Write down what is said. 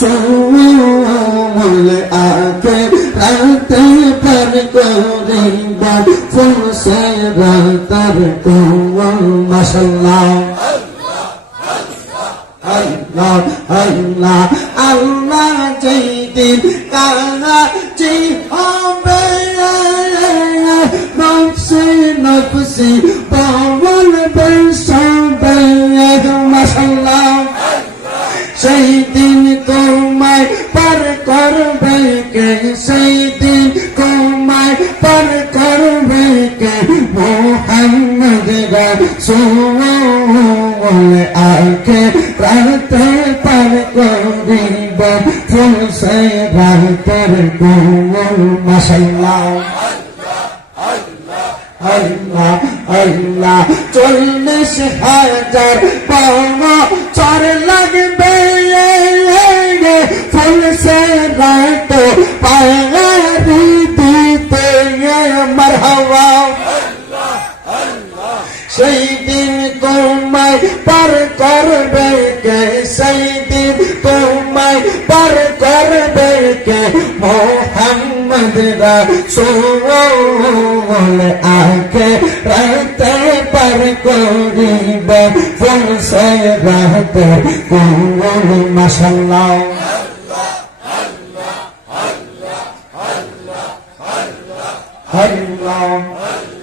soul আকে রাতে পর করিবা ফুল সে রাতার কোমল মাশাআল্লাহ আল্লাহ আল্লাহ আল্লাহ যেই দিন কাজী হবে নফসি নফসি বল বসবে মাশাআল্লাহ সেই দিন তোমায় পার করবে কে সেই দিন তোমায় পার করবে কে মুহাম্মদ রাসূল আকে রাতে পার করিব ফুল সে রাতের কোমল মাশাআল্লাহ আল্লাহ আল্লাহ 40,000 বছর লাগবে ফুল সে রাত পারি দিতে মারহাবা সেই দিন তোমায় পার করবে কে সেই দিন তোমায় পার করবে কে মুহাম্মদ রাসূল আকে রাতে পার করিবে ফুল সে রাতে কোমল মাশাআল্লাহ আল্লাহ আল্লাহ আল্লাহ আল্লাহ